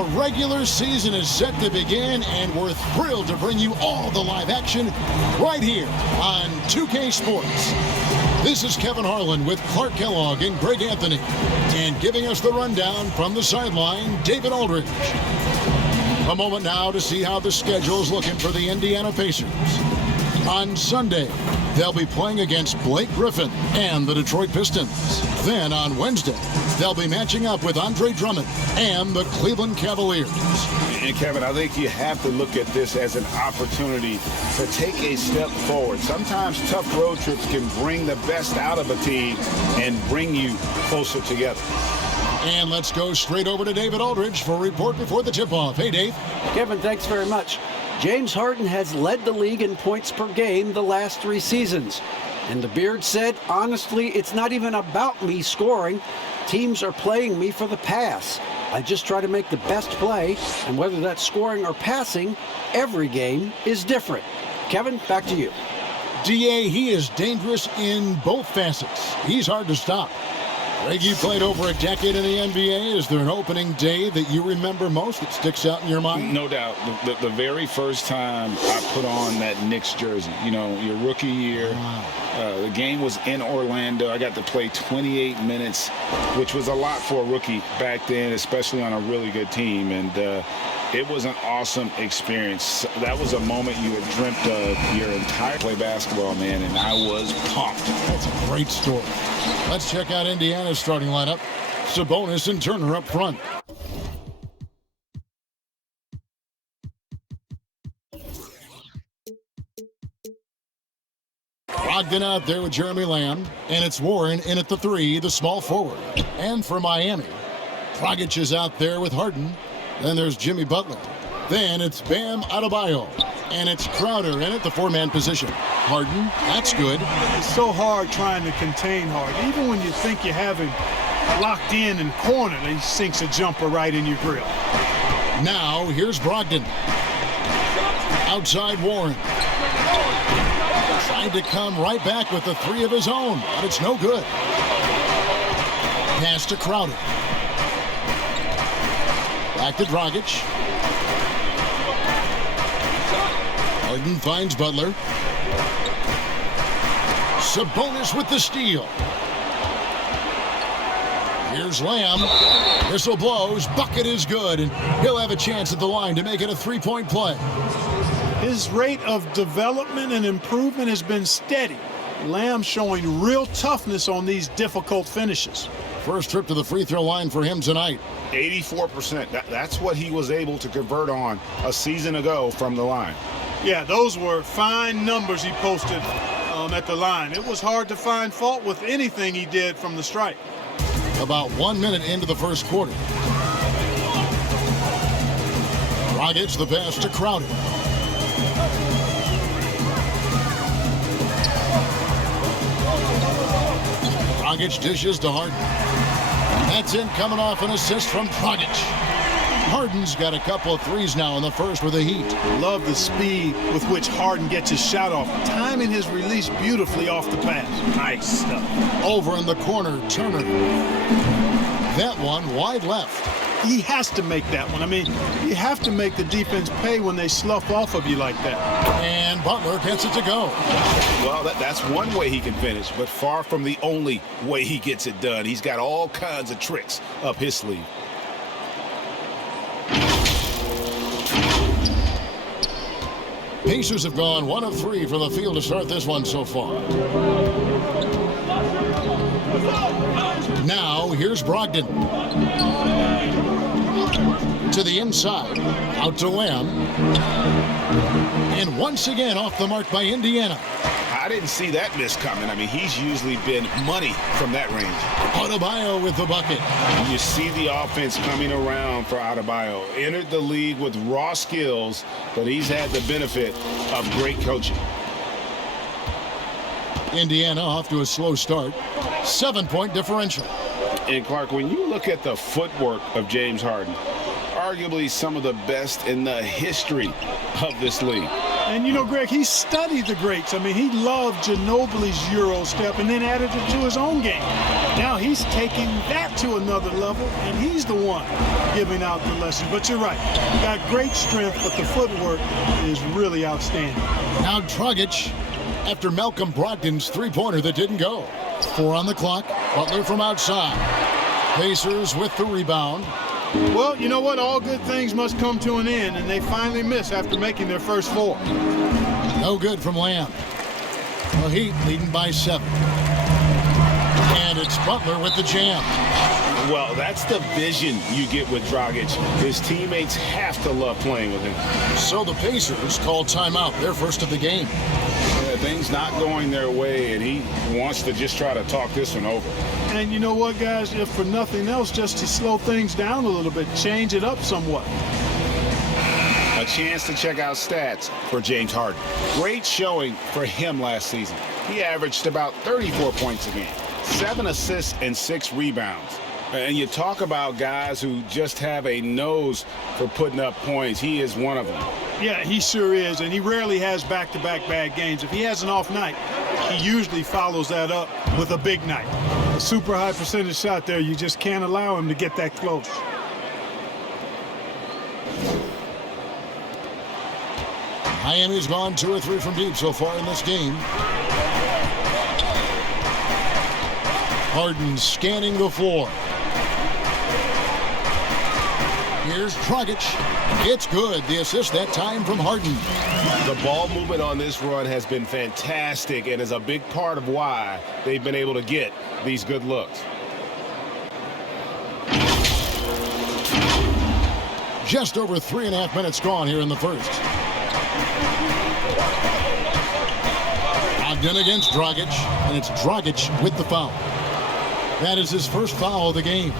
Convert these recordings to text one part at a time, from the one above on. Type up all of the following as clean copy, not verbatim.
The regular season is set to begin, and we're thrilled to bring you all the live action right here on 2K Sports. This is Kevin Harlan with Clark Kellogg and Greg Anthony, and giving us the rundown from the sideline, David Aldridge. A moment now to see how the schedule is looking for the Indiana Pacers. On Sunday, they'll be playing against Blake Griffin and the Detroit Pistons. Then on Wednesday, they'll be matching up with Andre Drummond and the Cleveland Cavaliers. And Kevin, I think you have to look at this as an opportunity to take a step forward. Sometimes tough road trips can bring the best out of a team and bring you closer together. And let's go straight over to David Aldridge for a report before the tip-off. Hey, Dave. Kevin, thanks very much. James Harden has led the league in points per game the last 3 seasons. And the Beard said, honestly, it's not even about me scoring. Teams are playing me for the pass. I just try to make the best play, and whether that's scoring or passing, every game is different. Kevin, back to you. DA, he is dangerous in both facets. He's hard to stop. Greg, you played over a decade in the NBA. Is there an opening day that you remember most that sticks out in your mind? No doubt. The very first time I put on that Knicks jersey, you know, your rookie year. Wow. The game was in Orlando. I got to play 28 minutes, which was a lot for a rookie back then, especially on a really good team. And it was an awesome experience. That was a moment you had dreamt of your entire play basketball, man, and I was pumped. That's a great story. Let's check out Indiana's starting lineup. Sabonis and Turner up front. Brogdon out there with Jeremy Lamb, and it's Warren in at the 3, the small forward. And for Miami, Dragic is out there with Harden. Then there's Jimmy Butler. Then it's Bam Adebayo. And it's Crowder in at the 4-man position. Harden, that's good. It's so hard trying to contain Harden. Even when you think you have him locked in and cornered, he sinks a jumper right in your grill. Now, here's Brogdon. Outside Warren. Trying to come right back with the 3 of his own, but it's no good. Pass to Crowder. Back to Dragic. Harden finds Butler. Sabonis with the steal. Here's Lamb. Whistle blows. Bucket is good, and he'll have a chance at the line to make it a 3-point play. His rate of development and improvement has been steady. Lamb showing real toughness on these difficult finishes. First trip to the free throw line for him tonight. 84%. That's what he was able to convert on a season ago from the line. Yeah, those were fine numbers he posted at the line. It was hard to find fault with anything he did from the stripe. About 1 minute into the first quarter. Dragic the pass to Crowder. Dragic dishes to Harden. That's in, coming off an assist from Dragic. Harden's got a couple of threes now in the first with the Heat. Love the speed with which Harden gets his shot off, timing his release beautifully off the pass. Nice stuff. Over in the corner, Turner. That one wide left. He has to make that one. I mean, you have to make the defense pay when they slough off of you like that. And Butler gets it to go. Well, that's one way he can finish, but far from the only way he gets it done. He's got all kinds of tricks up his sleeve. Pacers have gone 1 of 3 from the field to start this one so far. Now, here's Brogdon. To the inside, out to Lamb. And once again off the mark by Indiana. I didn't see that miss coming. I mean, he's usually been money from that range. Adebayo with the bucket. You see the offense coming around for Adebayo. Entered the league with raw skills, but he's had the benefit of great coaching. Indiana off to a slow start. 7-point differential. And Clark, when you look at the footwork of James Harden, arguably some of the best in the history of this league. And, you know, Greg, he studied the greats. I mean, he loved Ginobili's Euro step and then added it to his own game. Now he's taking that to another level, and he's the one giving out the lesson. But you're right. Got great strength, but the footwork is really outstanding. Now Dragic, after Malcolm Brogdon's three-pointer that didn't go. 4 on the clock. Butler from outside. Pacers with the rebound. Well, you know what? All good things must come to an end, and they finally miss after making their first 4. No good from Lamb. The Heat leading by 7. And it's Butler with the jam. Well, that's the vision you get with Dragic. His teammates have to love playing with him. So the Pacers call timeout, their first of the game. Things not going their way, and he wants to just try to talk this one over. And you know what, guys? If for nothing else, just to slow things down a little bit, change it up somewhat. A chance to check out stats for James Harden. Great showing for him last season. He averaged about 34 points a game, 7 assists and 6 rebounds. And you talk about guys who just have a nose for putting up points. He is one of them. Yeah, he sure is, and he rarely has back-to-back bad games. If he has an off night, he usually follows that up with a big night. A super high percentage shot there, you just can't allow him to get that close. Miami's gone 2 or 3 from deep so far in this game. Harden scanning the floor. Here's Dragic. It's good. The assist that time from Harden. The ball movement on this run has been fantastic and is a big part of why they've been able to get these good looks. Just over 3.5 minutes gone here in the first. Ogden against Dragic, and it's Dragic with the foul. That is his first foul of the game.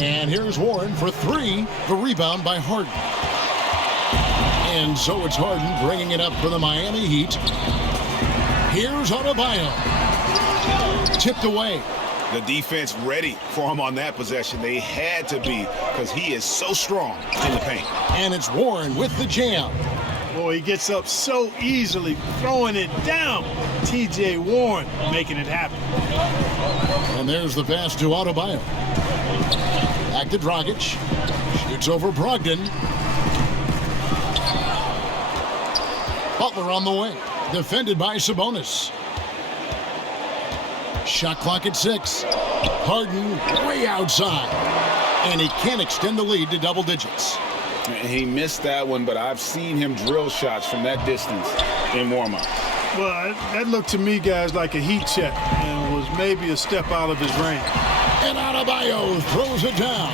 And here's Warren for 3. The rebound by Harden. And so it's Harden bringing it up for the Miami Heat. Here's Adebayo. Tipped away. The defense ready for him on that possession. They had to be because he is so strong in the paint. And it's Warren with the jam. Boy, he gets up so easily, throwing it down. T.J. Warren making it happen. And there's the pass to Adebayo. Back to Dragic. Shoots over Brogdon. Butler on the way. Defended by Sabonis. Shot clock at 6. Harden way outside. And he can't extend the lead to double digits. He missed that one, but I've seen him drill shots from that distance in warm-up. Well, that looked to me, guys, like a heat check and was maybe a step out of his range. And Adebayo throws it down.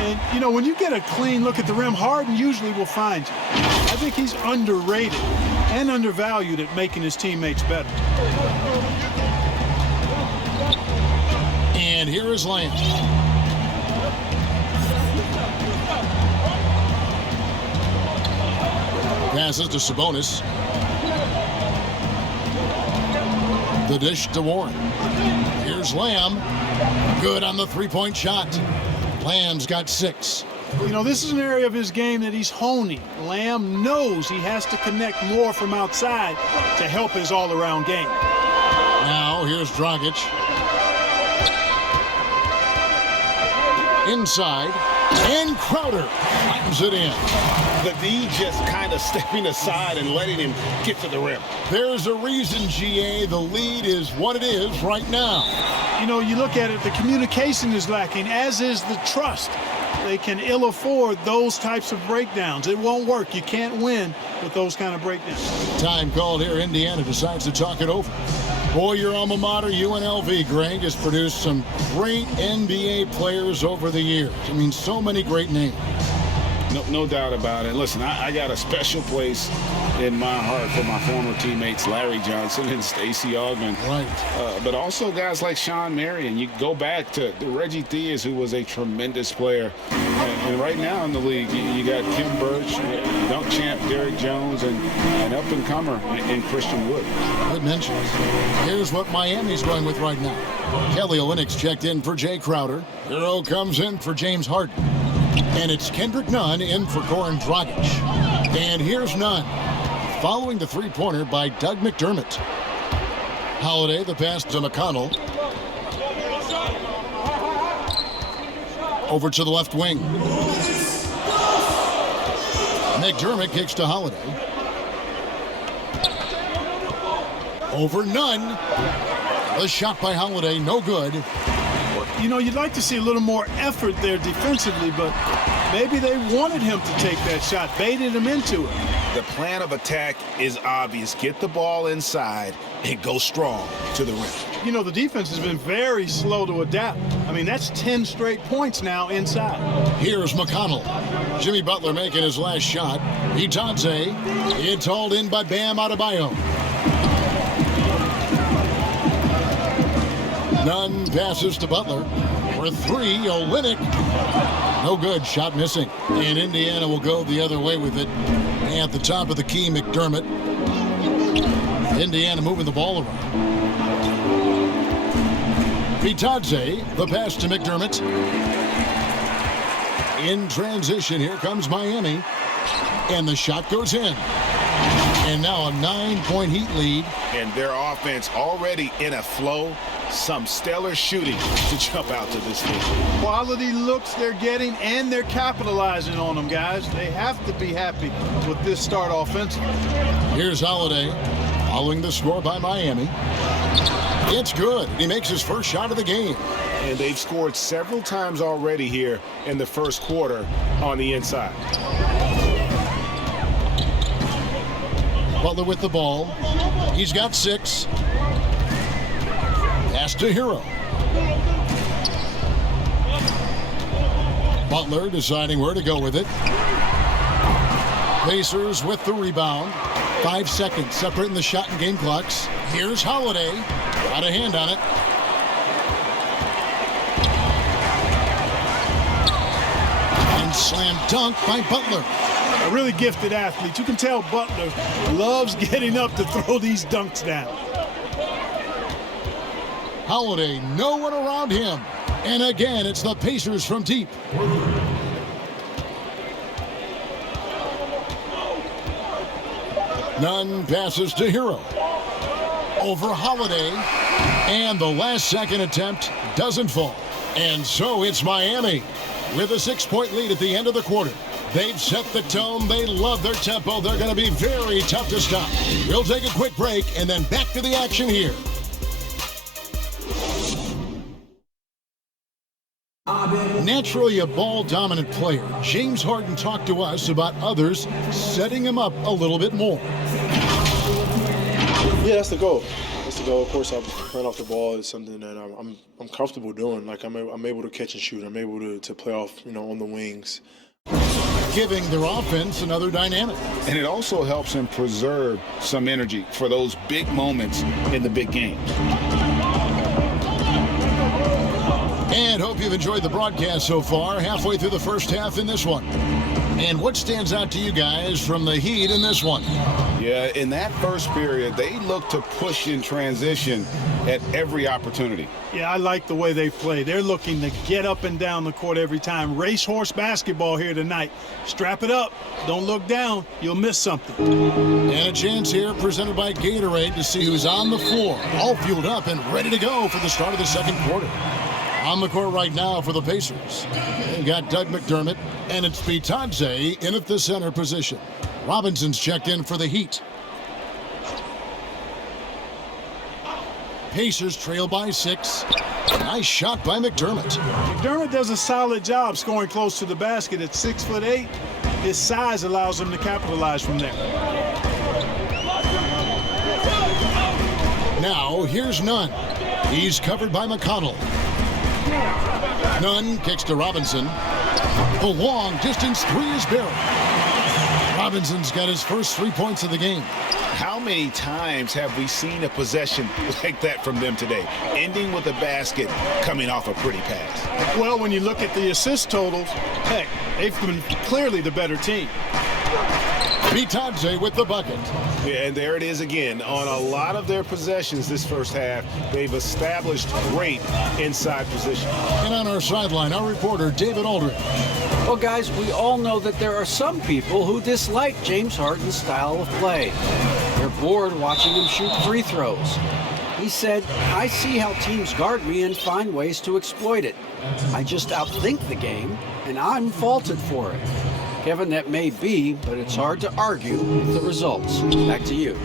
And, you know, when you get a clean look at the rim, Harden usually will find you. I think he's underrated and undervalued at making his teammates better. And here is Lamb. Passes to Sabonis. The dish to Warren. Here's Lamb. Good on the three-point shot. Lamb's got 6. You know, this is an area of his game that he's honing. Lamb knows he has to connect more from outside to help his all-around game. Now, here's Dragic. Inside. And Crowder slams it in. The D just kind of stepping aside and letting him get to the rim. There's a reason, GA, the lead is what it is right now. You know, you look at it, the communication is lacking, as is the trust. They can ill afford those types of breakdowns. It won't work. You can't win with those kind of breakdowns. Time called here. Indiana decides to talk it over. Boy, your alma mater, UNLV, Greg, has produced some great NBA players over the years. I mean, so many great names. No doubt about it. Listen, I got a special place in my heart for my former teammates Larry Johnson and Stacey Augmon. Right. But also guys like Sean Marion. You go back to Reggie Theus, who was a tremendous player. And right now in the league, you got Kim Birch, dunk champ Derrick Jones, and an up-and-comer in Christian Wood. Good mentions. Here's what Miami's going with right now. Kelly Olynyk checked in for Jay Crowder. Hero comes in for James Harden. And it's Kendrick Nunn in for Goran Dragic. And here's Nunn, following the three-pointer by Doug McDermott. Holiday, the pass to McConnell. Over to the left wing. McDermott kicks to Holiday. Over Nunn. The shot by Holiday, no good. You know, you'd like to see a little more effort there defensively, but maybe they wanted him to take that shot, baited him into it. The plan of attack is obvious. Get the ball inside and go strong to the rim. You know, the defense has been very slow to adapt. I mean, that's 10 straight points now inside. Here's McConnell. Jimmy Butler making his last shot. Itadze. It's hauled in by Bam Adebayo. Nunn passes to Butler. For three, Olynyk. No good. Shot missing. And Indiana will go the other way with it. At the top of the key, McDermott. Indiana moving the ball around. Itadze, the pass to McDermott. In transition, here comes Miami. And the shot goes in. And now a 9-point Heat lead. And their offense already in a flow. Some stellar shooting to jump out to this lead. Quality looks they're getting, and they're capitalizing on them, guys. They have to be happy with this start offensively. Here's Holiday, following the score by Miami. It's good. He makes his first shot of the game. And they've scored several times already here in the first quarter on the inside. Butler with the ball. He's got 6. Pass to Hero. Butler deciding where to go with it. Pacers with the rebound. 5 seconds separating the shot and game clocks. Here's Holiday. Got a hand on it. And slam dunk by Butler. A really gifted athlete. You can tell Butler loves getting up to throw these dunks down. Holiday, no one around him. And again, it's the Pacers from deep. Nunn passes to Hero. Over Holiday. And the last second attempt doesn't fall. And so it's Miami with a 6-point lead at the end of the quarter. They've set the tone. They love their tempo. They're going to be very tough to stop. We'll take a quick break and then back to the action here. Naturally a ball-dominant player, James Harden talked to us about others setting him up a little bit more. Yeah, that's the goal. That's the goal. Of course, playing off the ball is something that I'm comfortable doing. Like I'm able to catch and shoot. I'm able to play off, on the wings. Giving their offense another dynamic. And it also helps him preserve some energy for those big moments in the big games. And hope you've enjoyed the broadcast so far, halfway through the first half in this one. And what stands out to you guys from the Heat in this one? Yeah, in that first period, they looked to push in transition at every opportunity. Yeah, I like the way they play. They're looking to get up and down the court every time. Racehorse basketball here tonight. Strap it up. Don't look down. You'll miss something. And a chance here presented by Gatorade to see who's on the floor, all fueled up and ready to go for the start of the second quarter. On the court right now for the Pacers, they've got Doug McDermott, and it's Itadze in at the center position. Robinson's checked in for the Heat. Pacers trail by 6. Nice shot by McDermott. McDermott does a solid job scoring close to the basket at 6'8". His size allows him to capitalize from there. Now here's Nunn. He's covered by McConnell. Nunn kicks to Robinson. The long distance three is buried. Robinson's got his first 3 points of the game. How many times have we seen a possession like that from them today, ending with a basket coming off a pretty pass? Well, when you look at the assist totals, heck, they've been clearly the better team. Bitadze with the bucket. Yeah, and there it is again. On a lot of their possessions this first half, they've established great inside position. And on our sideline, our reporter, David Aldridge. Well, guys, we all know that there are some people who dislike James Harden's style of play. They're bored watching him shoot free throws. He said, "I see how teams guard me and find ways to exploit it. I just outthink the game, and I'm faulted for it." Kevin, that may be, but it's hard to argue with the results. Back to you.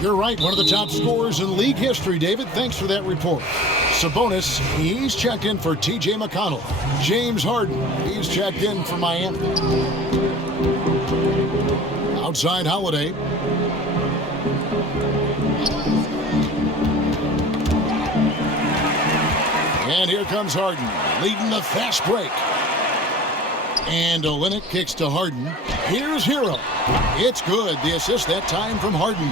You're right, one of the top scorers in league history, David. Thanks for that report. Sabonis, he's checked in for T.J. McConnell. James Harden, he's checked in for Miami. Outside Holiday. And here comes Harden, leading the fast break. And Olynyk kicks to Harden. Here's Hero. It's good. The assist that time from Harden.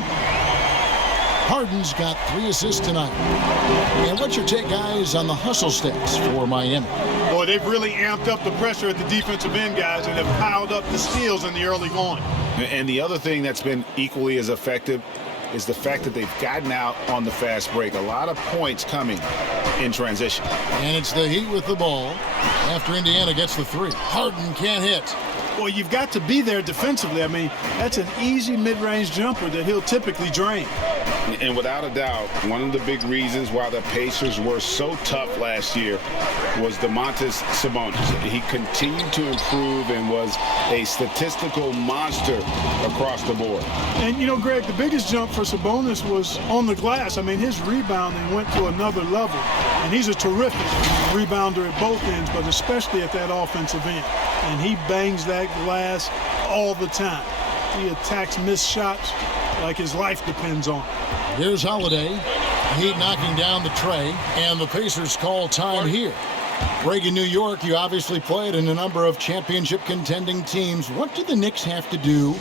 Harden's got 3 assists tonight. And what's your take, guys, on the hustle stats for Miami? Boy, they've really amped up the pressure at the defensive end, guys, and have piled up the steals in the early going. And the other thing that's been equally as effective is the fact that they've gotten out on the fast break. A lot of points coming in transition. And it's the Heat with the ball after Indiana gets the 3. Harden can't hit. Well, you've got to be there defensively. I mean, that's an easy mid-range jumper that he'll typically drain. And without a doubt, one of the big reasons why the Pacers were so tough last year was Domantas Sabonis. He continued to improve and was a statistical monster across the board. And, you know, Greg, the biggest jump for Sabonis was on the glass. I mean, his rebounding went to another level. And he's a terrific rebounder at both ends, but especially at that offensive end. And he bangs that glass all the time. He attacks missed shots like his life depends on it. Here's Holiday. Heat knocking down the tray, and the Pacers call time here. Greg, in New York, you obviously played in a number of championship contending teams. What do the Knicks have to do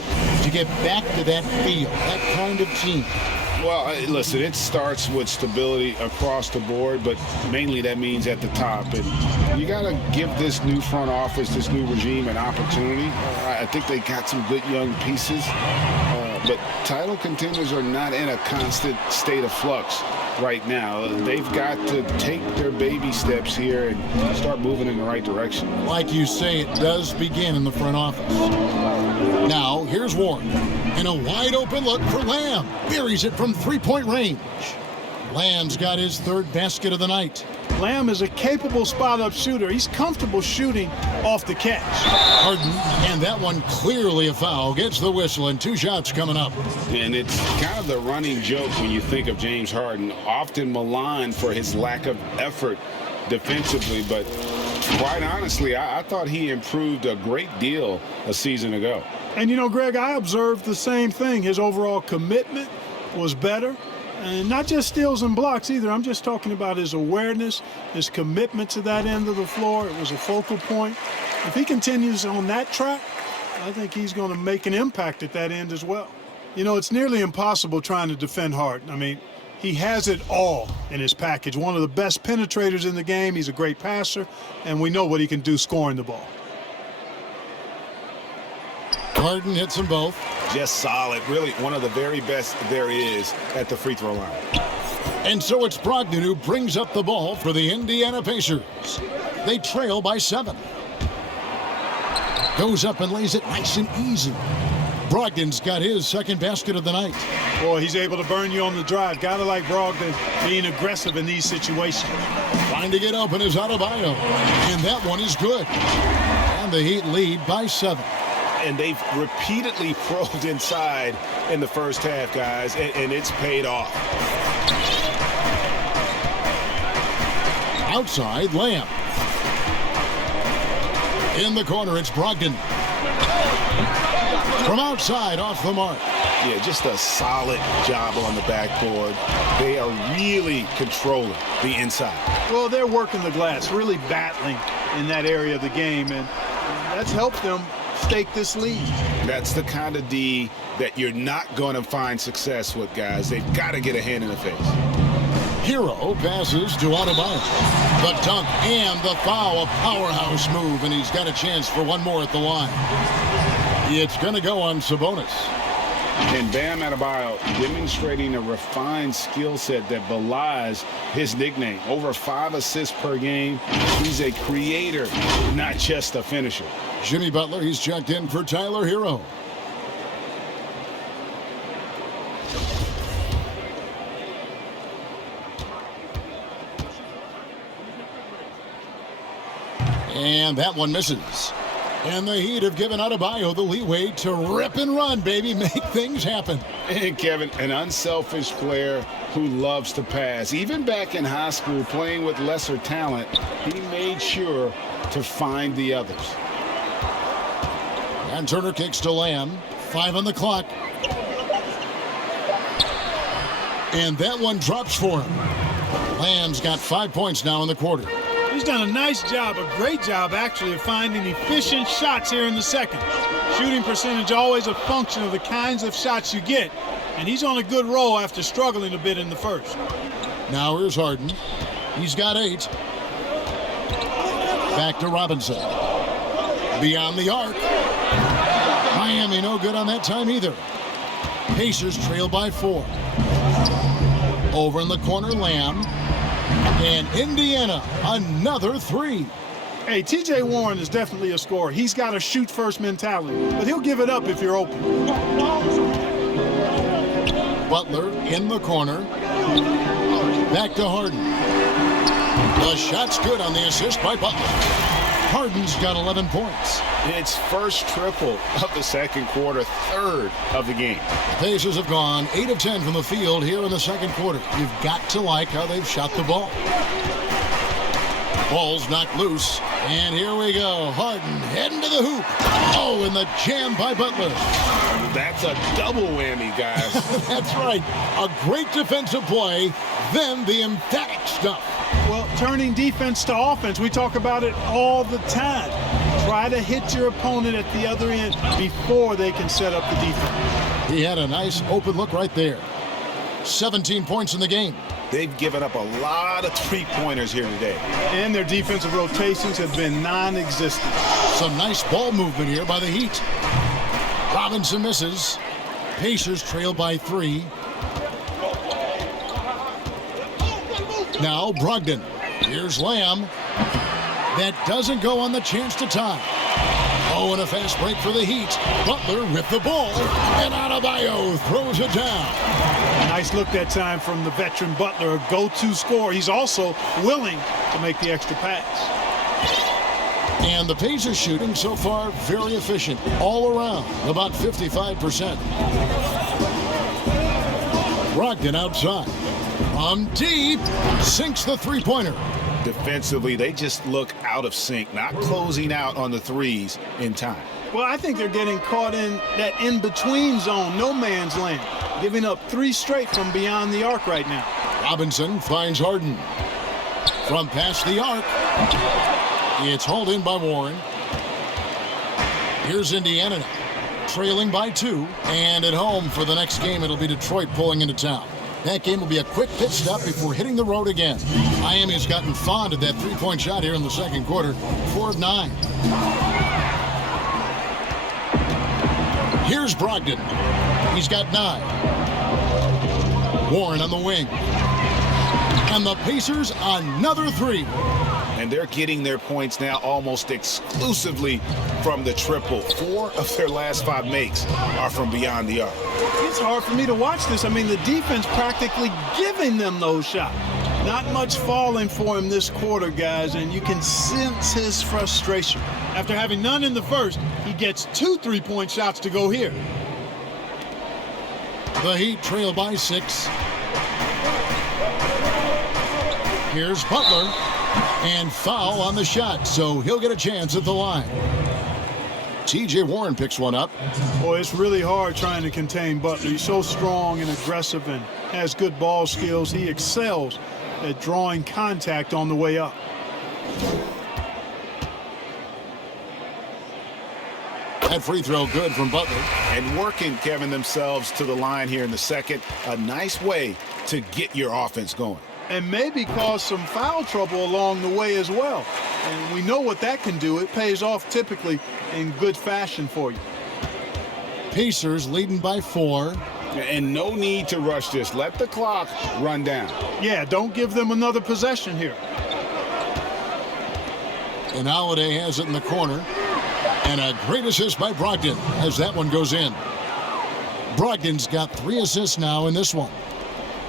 to get back to that feel, that kind of team? Well, listen, it starts with stability across the board, but mainly that means at the top. And you got to give this new front office, this new regime, an opportunity. I think they got some good young pieces, but title contenders are not in a constant state of flux right now. They've got to take their baby steps here and start moving in the right direction. Like you say, it does begin in the front office. Now, here's Warren. And a wide open look for Lamb. Buries it from three-point range. Lamb's got his 3rd basket of the night. Lamb is a capable spot-up shooter. He's comfortable shooting off the catch. Harden, and that one clearly a foul, gets the whistle, and 2 shots coming up. And it's kind of the running joke when you think of James Harden, often maligned for his lack of effort defensively, but quite honestly, I thought he improved a great deal a season ago. And, you know, Greg, I observed the same thing. His overall commitment was better. And not just steals and blocks either. I'm just talking about his awareness, his commitment to that end of the floor. It was a focal point. If he continues on that track, I think he's going to make an impact at that end as well. You know, it's nearly impossible trying to defend Harden. I mean, he has it all in his package. One of the best penetrators in the game. He's a great passer, and we know what he can do scoring the ball. Harden hits them both. Just solid. Really one of the very best there is at the free throw line. And so it's Brogdon who brings up the ball for the Indiana Pacers. They trail by 7. Goes up and lays it nice and easy. Brogdon's got his 2nd basket of the night. Boy, he's able to burn you on the drive. Gotta like Brogdon being aggressive in these situations. Trying to get open is Adebayo. And that one is good. And the Heat lead by 7. And they've repeatedly probed inside in the first half, guys, and it's paid off. Outside, Lamb. In the corner, it's Brogdon. From outside, off the mark. Yeah, just a solid job on the backboard. They are really controlling the inside. Well, they're working the glass, really battling in that area of the game. And That's helped them stake this lead. That's the kind of D that you're not going to find success with, guys. They've got to get a hand in the face. Hero passes to Adebayo. The dunk and the foul, a powerhouse move, and he's got a chance for one more at the line. It's going to go on Sabonis. And Bam Adebayo demonstrating a refined skill set that belies his nickname. Over 5 assists per game. He's a creator, not just a finisher. Jimmy Butler, he's checked in for Tyler Hero. And that one misses. And the Heat have given Adebayo the leeway to rip and run, baby. Make things happen. And Kevin, an unselfish player who loves to pass. Even back in high school, playing with lesser talent, he made sure to find the others. And Turner kicks to Lamb. 5 on the clock. And that one drops for him. Lamb's got 5 points now in the quarter. He's done a nice job, a great job actually, of finding efficient shots here in the second. Shooting percentage always a function of the kinds of shots you get, and he's on a good roll after struggling a bit in the first. Now here's Harden. He's got 8. Back to Robinson. Beyond the arc. Miami no good on that time either. Pacers trail by 4. Over in the corner, Lamb. And Indiana, another 3. Hey, T.J. Warren is definitely a scorer. He's got a shoot-first mentality, but he'll give it up if you're open. Butler in the corner. Back to Harden. The shot's good on the assist by Butler. Harden's got 11 points. It's first triple of the second quarter, third of the game. Pacers have gone 8 of 10 from the field here in the second quarter. You've got to like how they've shot the ball. Ball's knocked loose, and here we go. Harden heading to the hoop. Oh, and the jam by Butler. That's a double whammy, guys. That's right. A great defensive play, then the emphatic stuff. Well, turning defense to offense, we talk about it all the time. Try to hit your opponent at the other end before they can set up the defense. He had a nice open look right there. 17 points in the game. They've given up a lot of three-pointers here today. And their defensive rotations have been non-existent. Some nice ball movement here by the Heat. Robinson misses. Pacers trail by 3. Now Brogdon. Here's Lamb. That doesn't go on the chance to tie. Oh, and a fast break for the Heat. Butler with the ball. And Adebayo throws it down. Nice look that time from the veteran Butler. A go-to scorer. He's also willing to make the extra pass. And the Pacers shooting so far very efficient. All around. About 55%. Brogdon outside. From deep. Sinks the three-pointer. Defensively, they just look out of sync, not closing out on the threes in time. Well, I think they're getting caught in that in-between zone, no man's land, giving up 3 straight from beyond the arc right now. Robinson finds Harden. From past the arc. It's hauled in by Warren. Here's Indiana now, trailing by 2. And at home for the next game, it'll be Detroit pulling into town. That game will be a quick pit stop before hitting the road again. Miami has gotten fond of that three-point shot here in the second quarter. 4 of 9. Here's Brogdon. He's got 9. Warren on the wing. And the Pacers another 3. And they're getting their points now almost exclusively from the triple. 4 of their last 5 makes are from beyond the arc. It's hard for me to watch this. I mean, the defense practically giving them those shots. Not much falling for him this quarter, guys, and you can sense his frustration. After having none in the first, he gets 2 3-point shots to go here. The Heat trail by 6. Here's Butler. And foul on the shot, so he'll get a chance at the line. T.J. Warren picks one up. Boy, it's really hard trying to contain Butler. He's so strong and aggressive and has good ball skills. He excels at drawing contact on the way up. That free throw good from Butler. And working, Kevin, themselves to the line here in the second. A nice way to get your offense going. And maybe cause some foul trouble along the way as well. And we know what that can do. It pays off typically in good fashion for you. Pacers leading by 4. And no need to rush this. Let the clock run down. Yeah, don't give them another possession here. And Holiday has it in the corner. And a great assist by Brogdon as that one goes in. Brogdon's got 3 assists now in this one.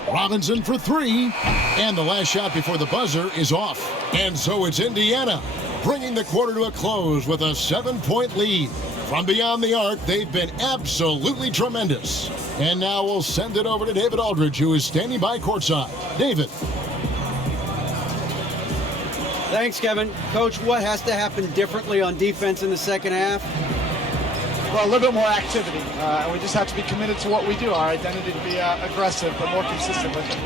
Robinson for 3. And the last shot before the buzzer is off. And so it's Indiana bringing the quarter to a close with a 7-point lead. From beyond the arc, they've been absolutely tremendous. And now we'll send it over to David Aldridge, who is standing by courtside. David. Thanks, Kevin. Coach, what has to happen differently on defense in the second half? Well, a little bit more activity. We just have to be committed to what we do. Our identity to be aggressive, but more consistent with it.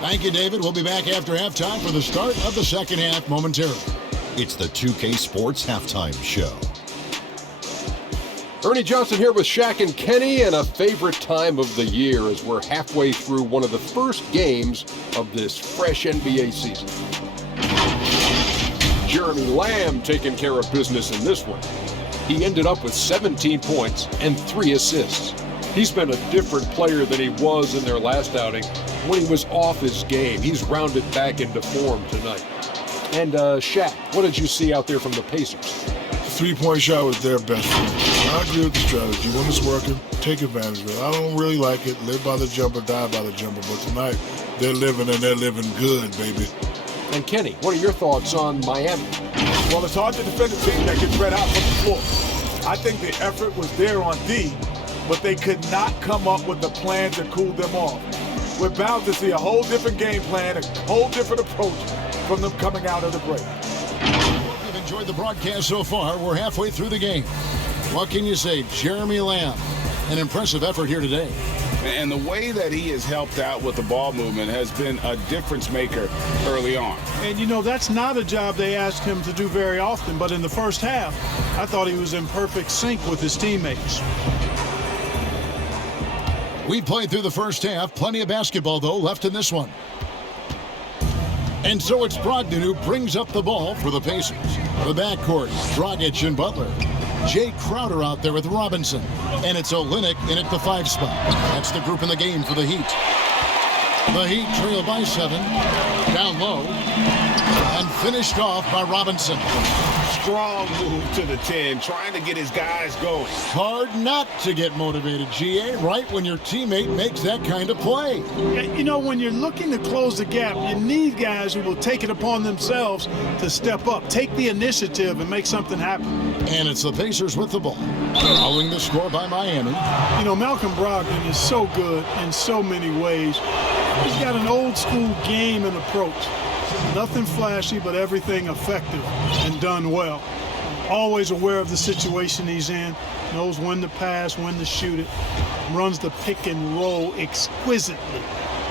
Thank you, David. We'll be back after halftime for the start of the second half momentarily. It's the 2K Sports Halftime Show. Ernie Johnson here with Shaq and Kenny, and a favorite time of the year as we're halfway through one of the first games of this fresh NBA season. Jeremy Lamb taking care of business in this one. He ended up with 17 points and 3 assists. He's been a different player than he was in their last outing when he was off his game. He's rounded back into form tonight. And Shaq, what did you see out there from the Pacers? Three-point shot was their best friend. I agree with the strategy. When it's working, take advantage of it. I don't really like it. Live by the jumper, die by the jumper. But tonight, they're living, and they're living good, baby. And Kenny, what are your thoughts on Miami? Well, it's hard to defend a team that gets spread out from the floor. I think the effort was there on D, but they could not come up with a plan to cool them off. We're bound to see a whole different game plan, a whole different approach from them coming out of the break. You've enjoyed the broadcast so far. We're halfway through the game. What can you say? Jeremy Lamb, an impressive effort here today. And the way that he has helped out with the ball movement has been a difference maker early on. And, you know, that's not a job they asked him to do very often. But in the first half, I thought he was in perfect sync with his teammates. We played through the first half. Plenty of basketball, though, left in this one. And so it's Brogdon who brings up the ball for the Pacers. The backcourt, Dragic and Butler. Jay Crowder out there with Robinson. And it's Olynyk in at the 5 spot. That's the group in the game for the Heat. The Heat trail by 7. Down low. And finished off by Robinson. Strong move to the 10, trying to get his guys going. Hard not to get motivated, GA, right when your teammate makes that kind of play. You know, when you're looking to close the gap, you need guys who will take it upon themselves to step up, take the initiative, and make something happen. And it's the Pacers with the ball. Following the score by Miami. You know, Malcolm Brogdon is so good in so many ways. He's got an old school game and approach. Nothing flashy, but everything effective and done well. Always aware of the situation he's in, knows when to pass, when to shoot it, runs the pick and roll exquisitely,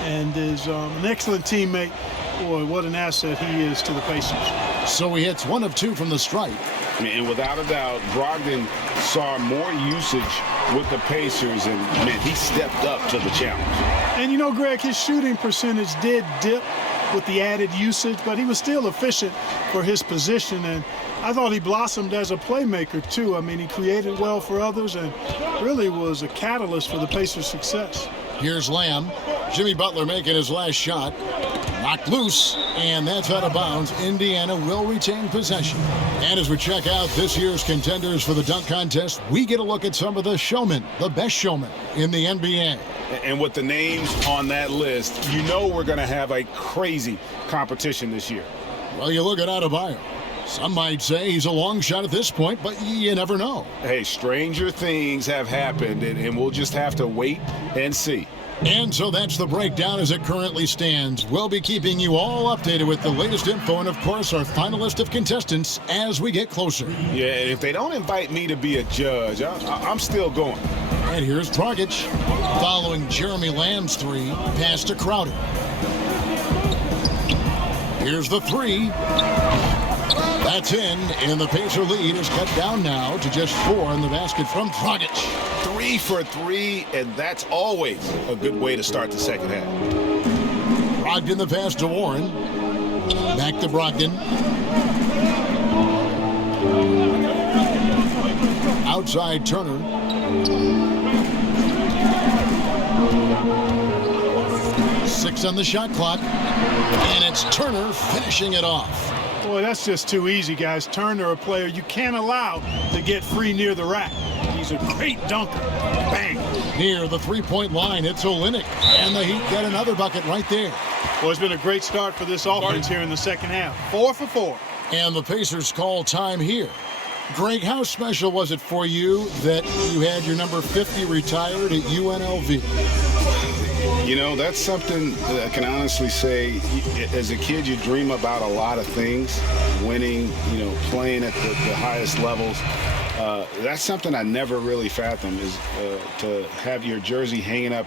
and is an excellent teammate. Boy, what an asset he is to the Pacers. So he hits 1 of 2 from the stripe. And without a doubt, Brogdon saw more usage with the Pacers, and man, he stepped up to the challenge. And you know, Greg, his shooting percentage did dip with the added usage, but he was still efficient for his position, and I thought he blossomed as a playmaker too. I mean, he created well for others and really was a catalyst for the Pacers' success. Here's Lamb. Jimmy Butler making his last shot. Knocked loose, and that's out of bounds. Indiana will retain possession. And as we check out this year's contenders for the dunk contest, we get a look at some of the showmen, the best showmen in the NBA. And with the names on that list, you know we're going to have a crazy competition this year. Well, you look at Adebayo. Some might say he's a long shot at this point, but you never know. Hey, stranger things have happened, and we'll just have to wait and see. And so that's the breakdown as it currently stands. We'll be keeping you all updated with the latest info and, of course, our final list of contestants as we get closer. Yeah, and if they don't invite me to be a judge, I'm still going. And here's Dragic following Jeremy Lamb's 3, pass to Crowder. Here's the 3. That's in, and the Pacer lead is cut down now to just 4 in the basket from Dragic. 3 for 3, and that's always a good way to start the second half. Brogdon the pass to Warren. Back to Brogdon. Outside Turner. Six on the shot clock. And it's Turner finishing it off. Boy, that's just too easy, guys. Turner, a player you can't allow to get free near the rack. He's a great dunker. Bang. Near the three-point line, it's Olynyk. And the Heat get another bucket right there. Well, it's been a great start for this offense here in the second half. 4 for 4. And the Pacers call time here. Greg, how special was it for you that you had your number 50 retired at UNLV? You know, that's something that I can honestly say. As a kid, you dream about a lot of things, winning, playing at the highest levels. That's something I never really fathomed, is to have your jersey hanging up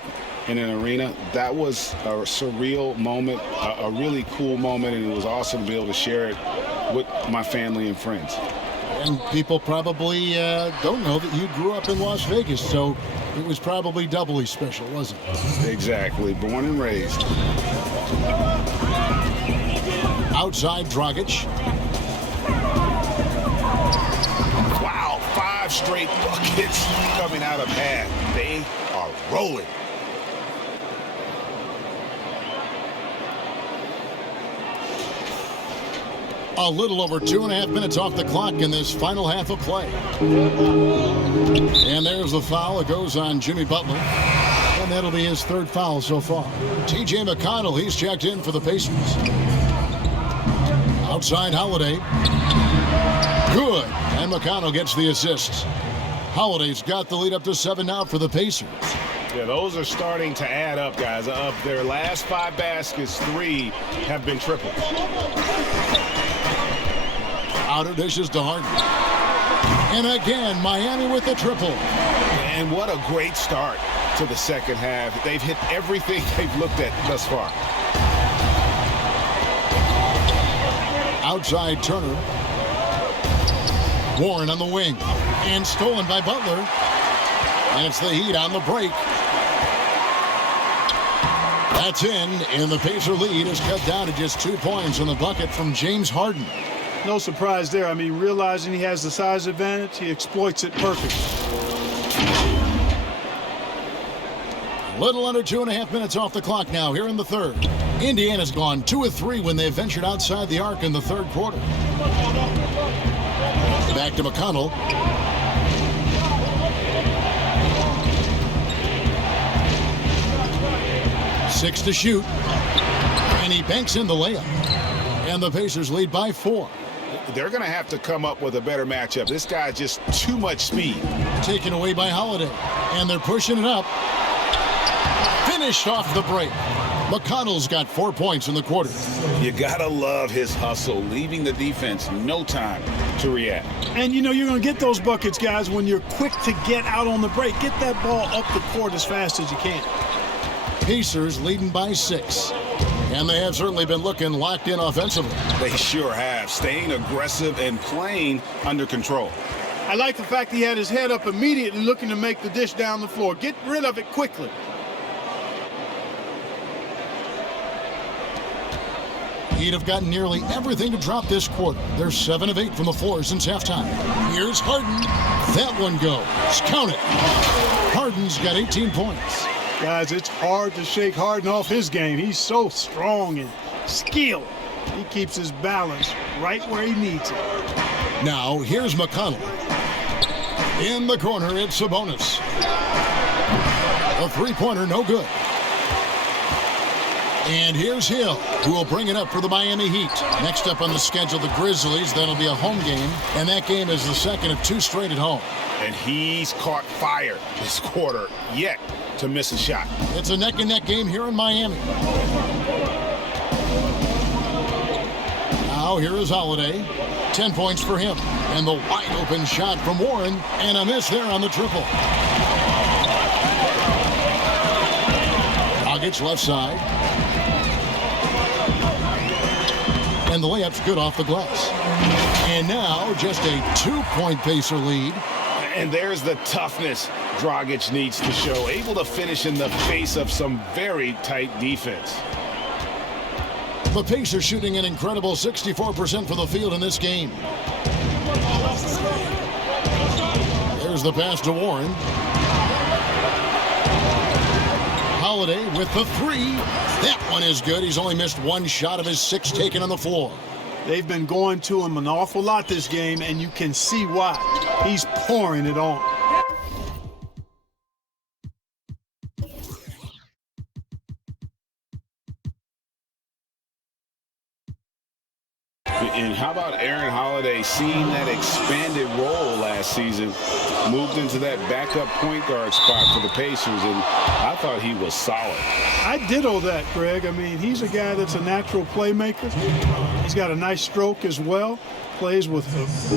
in an arena. That was a surreal moment, a really cool moment, and it was awesome to be able to share it with my family and friends. And people probably don't know that you grew up in Las Vegas, so it was probably doubly special, wasn't it? Exactly. Born and raised. Outside Dragic. Wow, 5 straight buckets coming out of half. They are rolling. A little over 2.5 minutes off the clock in this final half of play. And there's the foul. It goes on Jimmy Butler. And that'll be his 3rd foul so far. T.J. McConnell, he's checked in for the Pacers. Outside Holiday. Good. And McConnell gets the assist. Holiday's got the lead up to 7 now for the Pacers. Yeah, those are starting to add up, guys. Of their last 5 baskets, 3 have been triples. Outer dishes to Harden. And again, Miami with the triple. And what a great start to the second half. They've hit everything they've looked at thus far. Outside Turner. Warren on the wing. And stolen by Butler. And it's the Heat on the break. That's in, and the Pacer lead is cut down to just 2 points in the bucket from James Harden. No surprise there. I mean, realizing he has the size advantage, he exploits it perfectly. Little under 2.5 minutes off the clock now here in the third. Indiana's gone 2 of 3 when they ventured outside the arc in the third quarter. Back to McConnell. Six to shoot. And he banks in the layup. And the Pacers lead by 4. They're going to have to come up with a better matchup. This guy's just too much speed. Taken away by Holiday. And they're pushing it up. Finished off the break. McConnell's got 4 points in the quarter. You got to love his hustle, leaving the defense no time to react. And, you're going to get those buckets, guys, when you're quick to get out on the break. Get that ball up the court as fast as you can. Pacers leading by 6. And they have certainly been looking locked in offensively. They sure have, staying aggressive and playing under control. I like the fact he had his head up immediately looking to make the dish down the floor. Get rid of it quickly. He'd have gotten nearly everything to drop this quarter. They're 7 of 8 from the floor since halftime. Here's Harden. That one goes. Count it. Harden's got 18 points. Guys, it's hard to shake Harden off his game. He's so strong and skilled. He keeps his balance right where he needs it. Now, here's McConnell. In the corner, it's Sabonis. A three-pointer, no good. And here's Hill, who will bring it up for the Miami Heat. Next up on the schedule, the Grizzlies. That'll be a home game, and that game is the second of 2 straight at home. And he's caught fire this quarter, yet to miss a shot. It's a neck-and-neck game here in Miami. Now here is Holiday. 10 points for him. And the wide-open shot from Warren, and a miss there on the triple. Dragic left side. And the layup's good off the glass. And now just a 2-point Pacer lead. And there's the toughness Dragic needs to show. Able to finish in the face of some very tight defense. The Pacers shooting an incredible 64% from the field in this game. There's the pass to Warren. Holiday with the 3. That one is good. He's only missed 1 shot of his 6 taken on the floor. They've been going to him an awful lot this game, and you can see why. He's pouring it on. And how about Aaron Holiday seeing that expanded role last season, moved into that backup point guard spot for the Pacers, and I thought he was solid. I ditto that, Greg. I mean, he's a guy that's a natural playmaker. He's got a nice stroke as well, plays with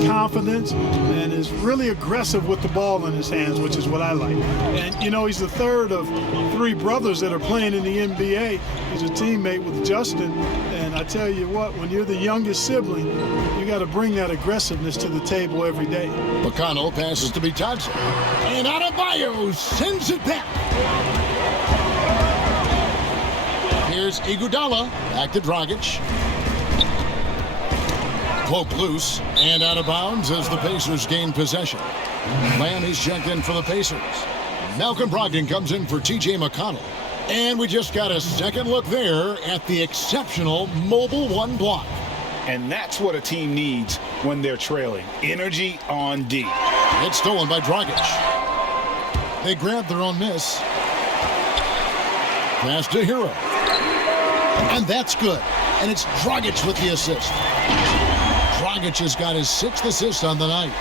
confidence, and is really aggressive with the ball in his hands, which is what I like. And, you know, he's the third of 3 brothers that are playing in the NBA. He's a teammate with Justin, and I tell you what, when you're the youngest sibling, you got to bring that aggressiveness to the table every day. McConnell passes to Bitadze. And Adebayo sends it back. Here's Iguodala. Back to Dragic. Poke loose and out of bounds as the Pacers gain possession. Lamb is checked in for the Pacers. Malcolm Brogdon comes in for T.J. McConnell. And we just got a second look there at the exceptional mobile 1 block. And that's what a team needs when they're trailing. Energy on D. It's stolen by Dragic. They grabbed their own miss. Pass to Hero. And that's good. And it's Dragic with the assist. Dragic has got his 6th assist on the night.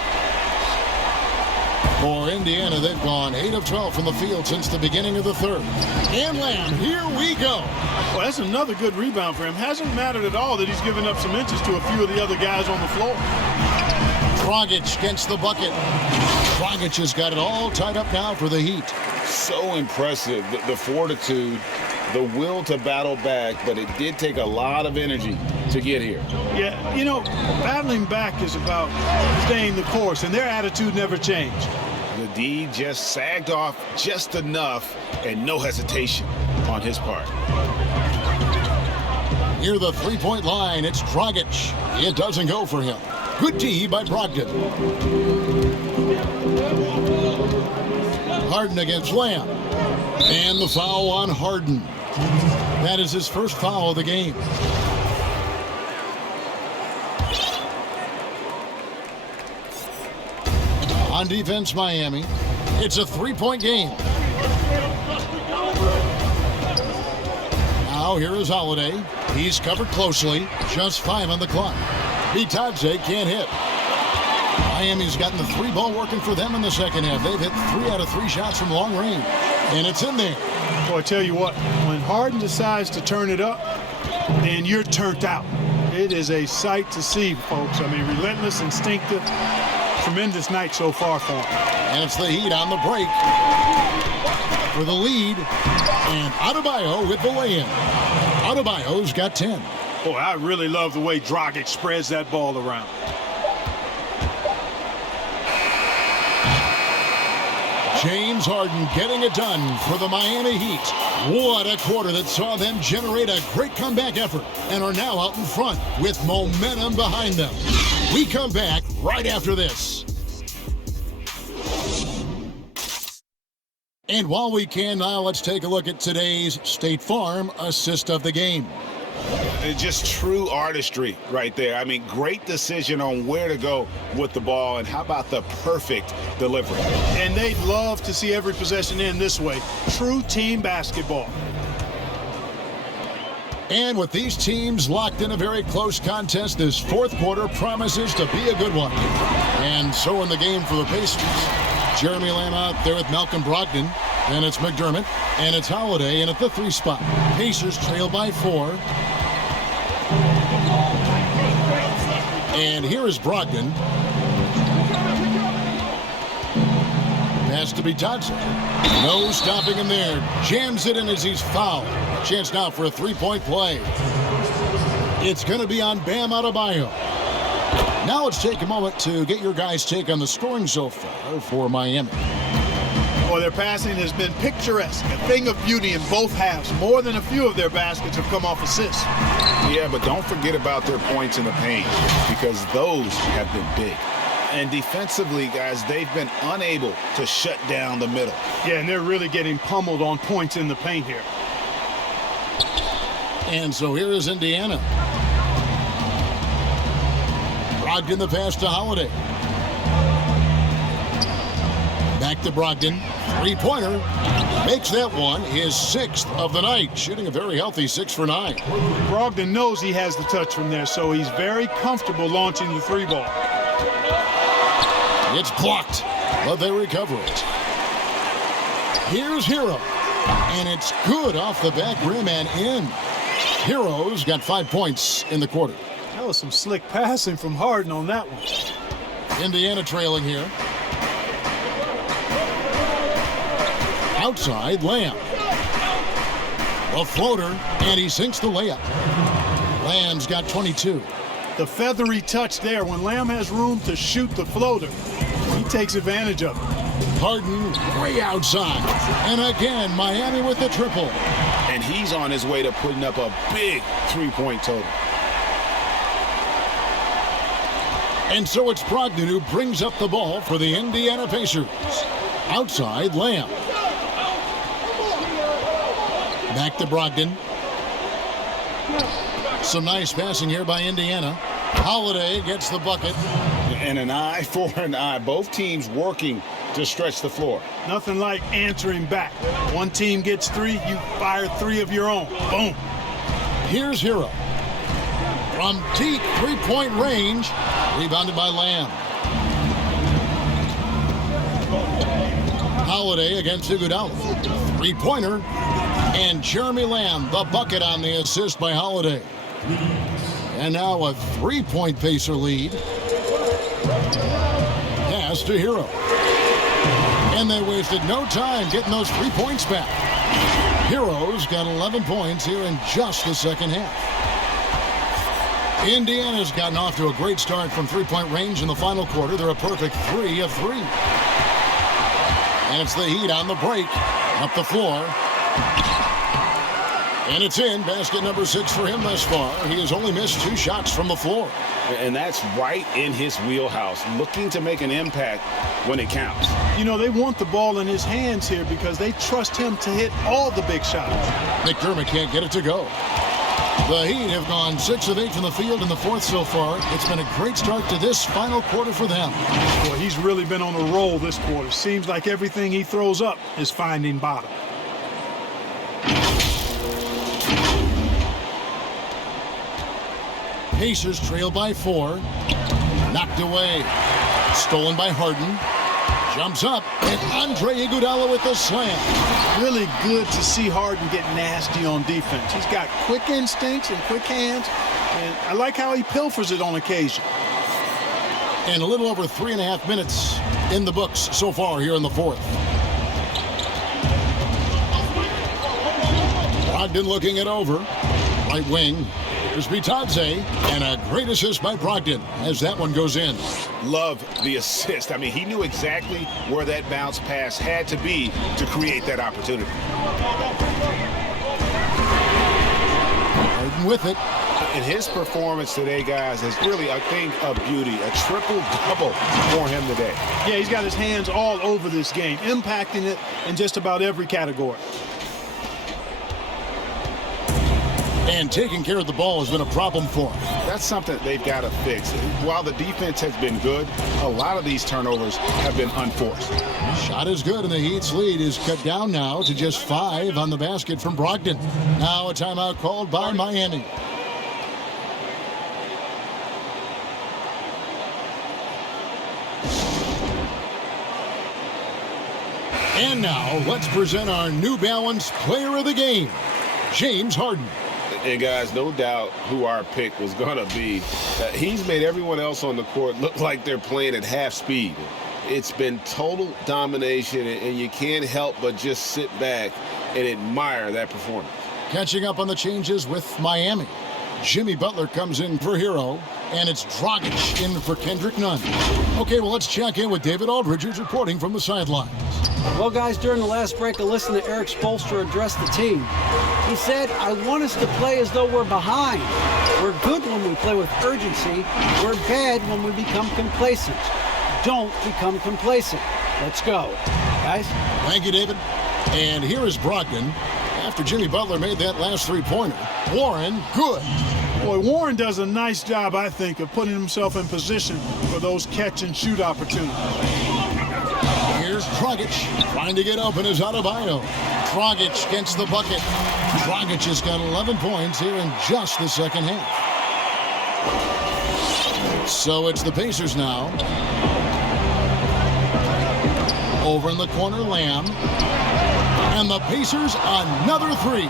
For Indiana, they've gone 8 of 12 from the field since the beginning of the 3rd. And Lamb, here we go. Well, that's another good rebound for him. Hasn't mattered at all that he's given up some inches to a few of the other guys on the floor. Dragic gets the bucket. Dragic has got it all tied up now for the Heat. So impressive, the fortitude, the will to battle back, but it did take a lot of energy to get here. Yeah, you know, battling back is about staying the course, and their attitude never changed. The D just sagged off just enough, and no hesitation on his part. Near the 3-point line, it's Dragic. It doesn't go for him. Good D by Brogdon. Harden against Lamb. And the foul on Harden. That is his first foul of the game. On defense, Miami. It's a 3-point game. Now here is Holiday. He's covered closely. Just 5 on the clock. Bitadze can't hit. Miami's gotten the 3-ball working for them in the second half. They've hit 3 out of 3 shots from long range. And it's in there. Boy, I tell you what, when Harden decides to turn it up, then you're turned out. It is a sight to see, folks. I mean, relentless, instinctive, tremendous night so far for him. And it's the Heat on the break for the lead. And Adebayo with the lay-in. Adebayo's got 10. Boy, I really love the way Dragic spreads that ball around. James Harden getting it done for the Miami Heat. What a quarter that saw them generate a great comeback effort and are now out in front with momentum behind them. We come back right after this. And while we can now, let's take a look at today's State Farm assist of the game. Just true artistry right there. I mean, great decision on where to go with the ball, and how about the perfect delivery? And they'd love to see every possession end this way. True team basketball. And with these teams locked in a very close contest, this 4th quarter promises to be a good one. And so in the game for the Pacers, Jeremy Lamb out there with Malcolm Brogdon, and it's McDermott, and it's Holiday in at the 3 spot. Pacers trail by 4. And here is Brogdon. Pass to Bitadze. No stopping him there. Jams it in as he's fouled. Chance now for a 3-point play. It's going to be on Bam Adebayo. Now let's take a moment to get your guys' take on the scoring so far for Miami. Well, their passing has been picturesque, a thing of beauty in both halves. More than a few of their baskets have come off assists. Yeah, but don't forget about their points in the paint, because those have been big. And defensively, guys, they've been unable to shut down the middle. Yeah, and they're really getting pummeled on points in the paint here. And so here is Indiana. Brogdon the pass to Holiday. Back to Brogdon. Three-pointer. Makes that one his 6th of the night. Shooting a very healthy 6 for 9. Brogdon knows he has the touch from there, so he's very comfortable launching the three ball. It's blocked, but they recover it. Here's Hero. And it's good off the back rim and in. Hero's got 5 points in the quarter. That was some slick passing from Harden on that one. Indiana trailing here. Outside, Lamb. A floater, and he sinks the layup. Lamb's got 22. The feathery touch there. When Lamb has room to shoot the floater, he takes advantage of it. Harden way outside. And again, Miami with the triple. And he's on his way to putting up a big three-point total. And so it's Brogdon who brings up the ball for the Indiana Pacers. Outside, Lamb. Back to Brogdon. Some nice passing here by Indiana. Holiday gets the bucket. And an eye for an eye. Both teams working to stretch the floor. Nothing like answering back. One team gets 3, you fire 3 of your own. Boom. Here's Hero. From deep three-point range. Rebounded by Lamb. Holiday against Iguodala. Three-pointer. And Jeremy Lamb, the bucket on the assist by Holiday. And now a three-point Pacer lead. Pass to Hero. And they wasted no time getting those 3 points back. Hero's got 11 points here in just the second half. Indiana's gotten off to a great start from three-point range in the final quarter. They're a perfect 3 of 3. And it's the Heat on the break. Up the floor. And it's in. Basket number 6 for him thus far. He has only missed 2 shots from the floor. And that's right in his wheelhouse, looking to make an impact when it counts. You know, they want the ball in his hands here because they trust him to hit all the big shots. McDermott can't get it to go. The Heat have gone 6 of 8 from the field in the fourth so far. It's been a great start to this final quarter for them. Boy, he's really been on a roll this quarter. Seems like everything he throws up is finding bottom. Pacers trail by 4. Knocked away. Stolen by Harden. Jumps up, and Andre Iguodala with the slam. Really good to see Harden get nasty on defense. He's got quick instincts and quick hands, and I like how he pilfers it on occasion. And a little over 3.5 minutes in the books so far here in the fourth. Brogdon looking it over. Right wing. Here's Bitadze, and a great assist by Brogdon as that one goes in. Love the assist. I mean, he knew exactly where that bounce pass had to be to create that opportunity. Harden with it. And his performance today, guys, is really a thing of beauty. A triple-double for him today. Yeah, he's got his hands all over this game, impacting it in just about every category. And taking care of the ball has been a problem for him. That's something they've got to fix. While the defense has been good, a lot of these turnovers have been unforced. Shot is good, and the Heat's lead is cut down now to just 5 on the basket from Brogdon. Now a timeout called by Miami. And now let's present our New Balance Player of the Game, James Harden. And guys, no doubt who our pick was going to be. He's made everyone else on the court look like they're playing at half speed. It's been total domination, and you can't help but just sit back and admire that performance. Catching up on the changes with Miami. Jimmy Butler comes in for Hero, and it's Dragic in for Kendrick Nunn. Okay, well, let's check in with David Aldridge, who's reporting from the sidelines. Well, guys, during the last break, I listened to Eric Spoelstra address the team. He said, I want us to play as though we're behind. We're good when we play with urgency. We're bad when we become complacent. Don't become complacent. Let's go. Guys? Thank you, David. And here is Brogdon. After Jimmy Butler made that last three-pointer, Warren, good. Boy, Warren does a nice job, I think, of putting himself in position for those catch-and-shoot opportunities. Here's Dragic trying to get open as Adebayo. Dragic gets the bucket. Dragic has got 11 points here in just the second half. So it's the Pacers now. Over in the corner, Lamb. And the Pacers another three.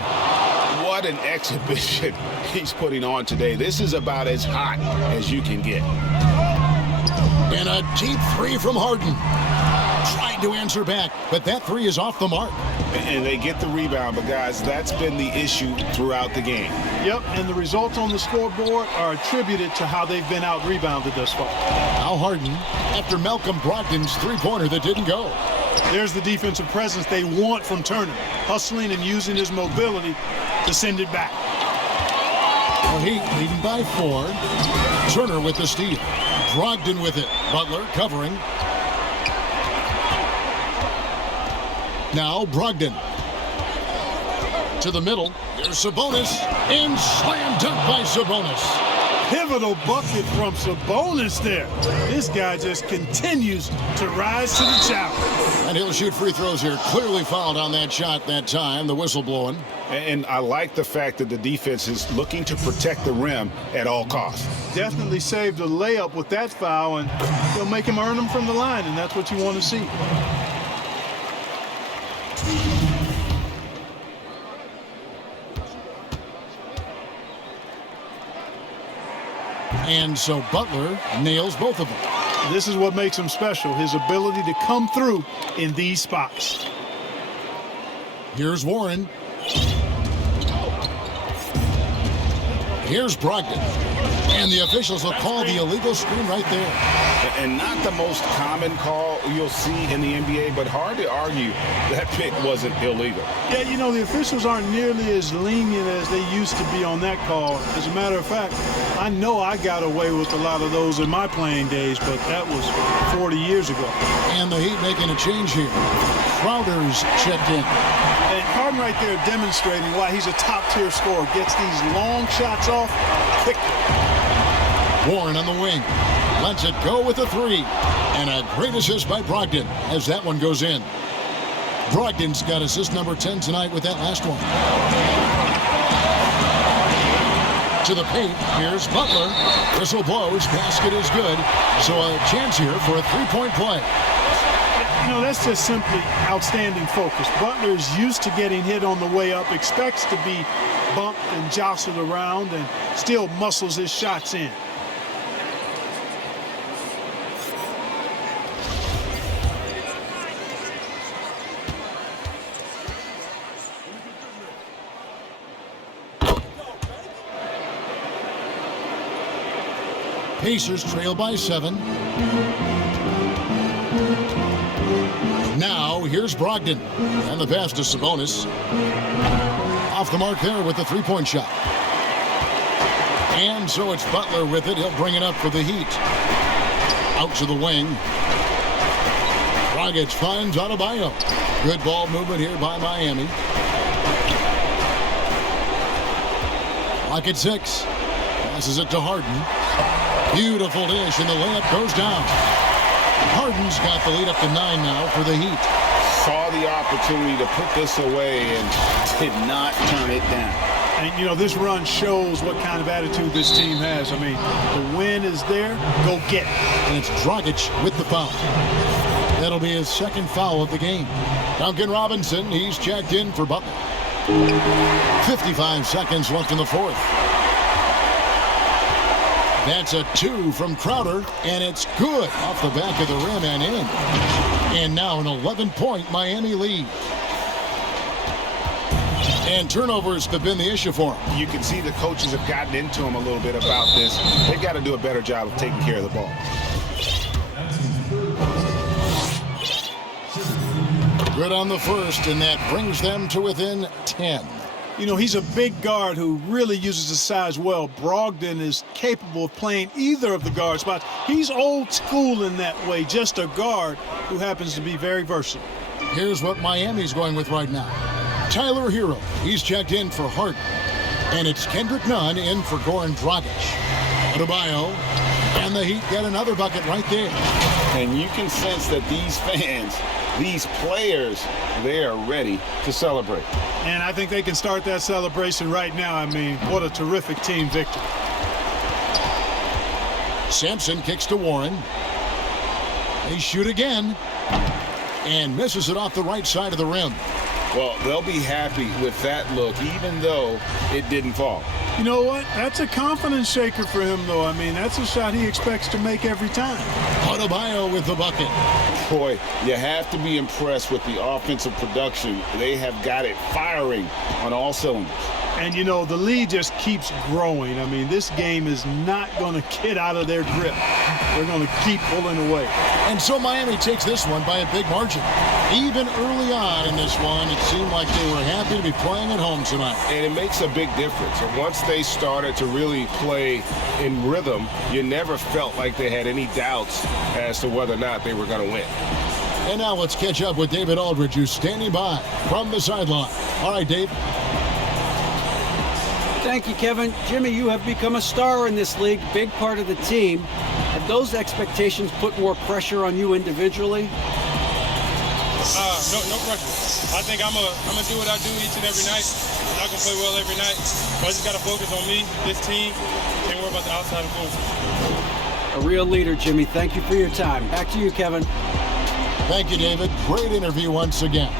What an exhibition he's putting on today. This is about as hot as you can get. And a deep three from Harden. Tried to answer back, but that three is off the mark. And they get the rebound, but guys, that's been the issue throughout the game. Yep, and the results on the scoreboard are attributed to how they've been out-rebounded thus far. Now Harden, after Malcolm Brogdon's three-pointer that didn't go. There's the defensive presence they want from Turner, hustling and using his mobility to send it back. The Heat leading by 4. Turner with the steal. Brogdon with it. Butler covering. Now Brogdon. To the middle. Here's Sabonis. And slam dunk by Sabonis. Pivotal bucket from Sabonis there. This guy just continues to rise to the challenge. And he'll shoot free throws here. Clearly fouled on that shot that time. The whistle blowing. And I like the fact that the defense is looking to protect the rim at all costs. Definitely saved a layup with that foul, and he'll make him earn them from the line, and that's what you want to see. And so Butler nails both of them. This is what makes him special, his ability to come through in these spots. Here's Warren. Here's Brogdon. And the officials will call the illegal screen right there. And not the most common call you'll see in the NBA, but hard to argue that pick wasn't illegal. Yeah, you know, the officials aren't nearly as lenient as they used to be on that call. As a matter of fact, I know I got away with a lot of those in my playing days, but that was 40 years ago. And the Heat making a change here. Crowder's checked in. And Harden right there demonstrating why he's a top-tier scorer. Gets these long shots off quickly. Warren on the wing. Lets it go with a three. And a great assist by Brogdon as that one goes in. Brogdon's got assist number 10 tonight with that last one. To the paint. Here's Butler. Whistle blows. Basket is good. So a chance here for a three-point play. You know, that's just simply outstanding focus. Butler's used to getting hit on the way up, expects to be bumped and jostled around, and still muscles his shots in. Pacers trail by 7. Now, here's Brogdon. And the pass to Sabonis. Off the mark there with the three-point shot. And so it's Butler with it. He'll bring it up for the Heat. Out to the wing. Dragic finds Adebayo. Good ball movement here by Miami. Clock at 6. Passes it to Harden. Beautiful dish, and the layup goes down. Harden's got the lead up to 9 now for the Heat. Saw the opportunity to put this away and did not turn it down. And, you know, this run shows what kind of attitude this team has. I mean, the win is there, go get it. And it's Dragic with the foul. That'll be his second foul of the game. Duncan Robinson, he's checked in for Butler. 55 seconds left in the fourth. That's a 2 from Crowder, and it's good off the back of the rim and in. And now an 11-point Miami lead. And turnovers have been the issue for him. You can see the coaches have gotten into him a little bit about this. They've got to do a better job of taking care of the ball. Good on the first, and that brings them to within 10. You know, he's a big guard who really uses his size well. Brogdon is capable of playing either of the guard spots. He's old school in that way, just a guard who happens to be very versatile. Here's what Miami's going with right now. Tyler Hero, he's checked in for Harden. And it's Kendrick Nunn in for Goran Dragic. Adebayo, and the Heat get another bucket right there. And you can sense that these fans, these players, they are ready to celebrate. And I think they can start that celebration right now. I mean, what a terrific team victory. Sampson kicks to Warren. They shoot again. And misses it off the right side of the rim. Well, they'll be happy with that look, even though it didn't fall. You know what? That's a confidence shaker for him, though. I mean, that's a shot he expects to make every time. Adebayo with the bucket. Boy, you have to be impressed with the offensive production. They have got it firing on all cylinders. And, you know, the lead just keeps growing. I mean, this game is not going to get out of their grip. They're going to keep pulling away. And so Miami takes this one by a big margin. Even early on in this one, it seemed like they were happy to be playing at home tonight. And it makes a big difference. And once they started to really play in rhythm, you never felt like they had any doubts as to whether or not they were going to win. And now let's catch up with David Aldridge, who's standing by from the sideline. All right, Dave. Thank you, Kevin. Jimmy, you have become a star in this league, big part of the team. Have those expectations put more pressure on you individually? No pressure. I think I'm gonna do what I do each and every night. I'm not gonna play well every night. But I just gotta focus on me, this team, and worry about the outside influence. A real leader, Jimmy. Thank you for your time. Back to you, Kevin. Thank you, David. Great interview once again.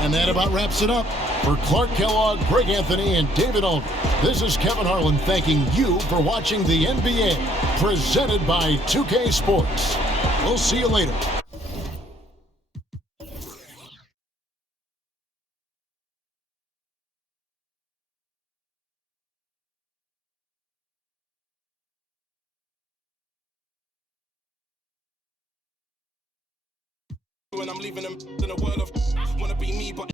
And that about wraps it up. For Clark Kellogg, Greg Anthony, and David Aldridge, this is Kevin Harlan thanking you for watching the NBA, presented by 2K Sports. We'll see you later. When I'm leaving them in a world of wanna be me, but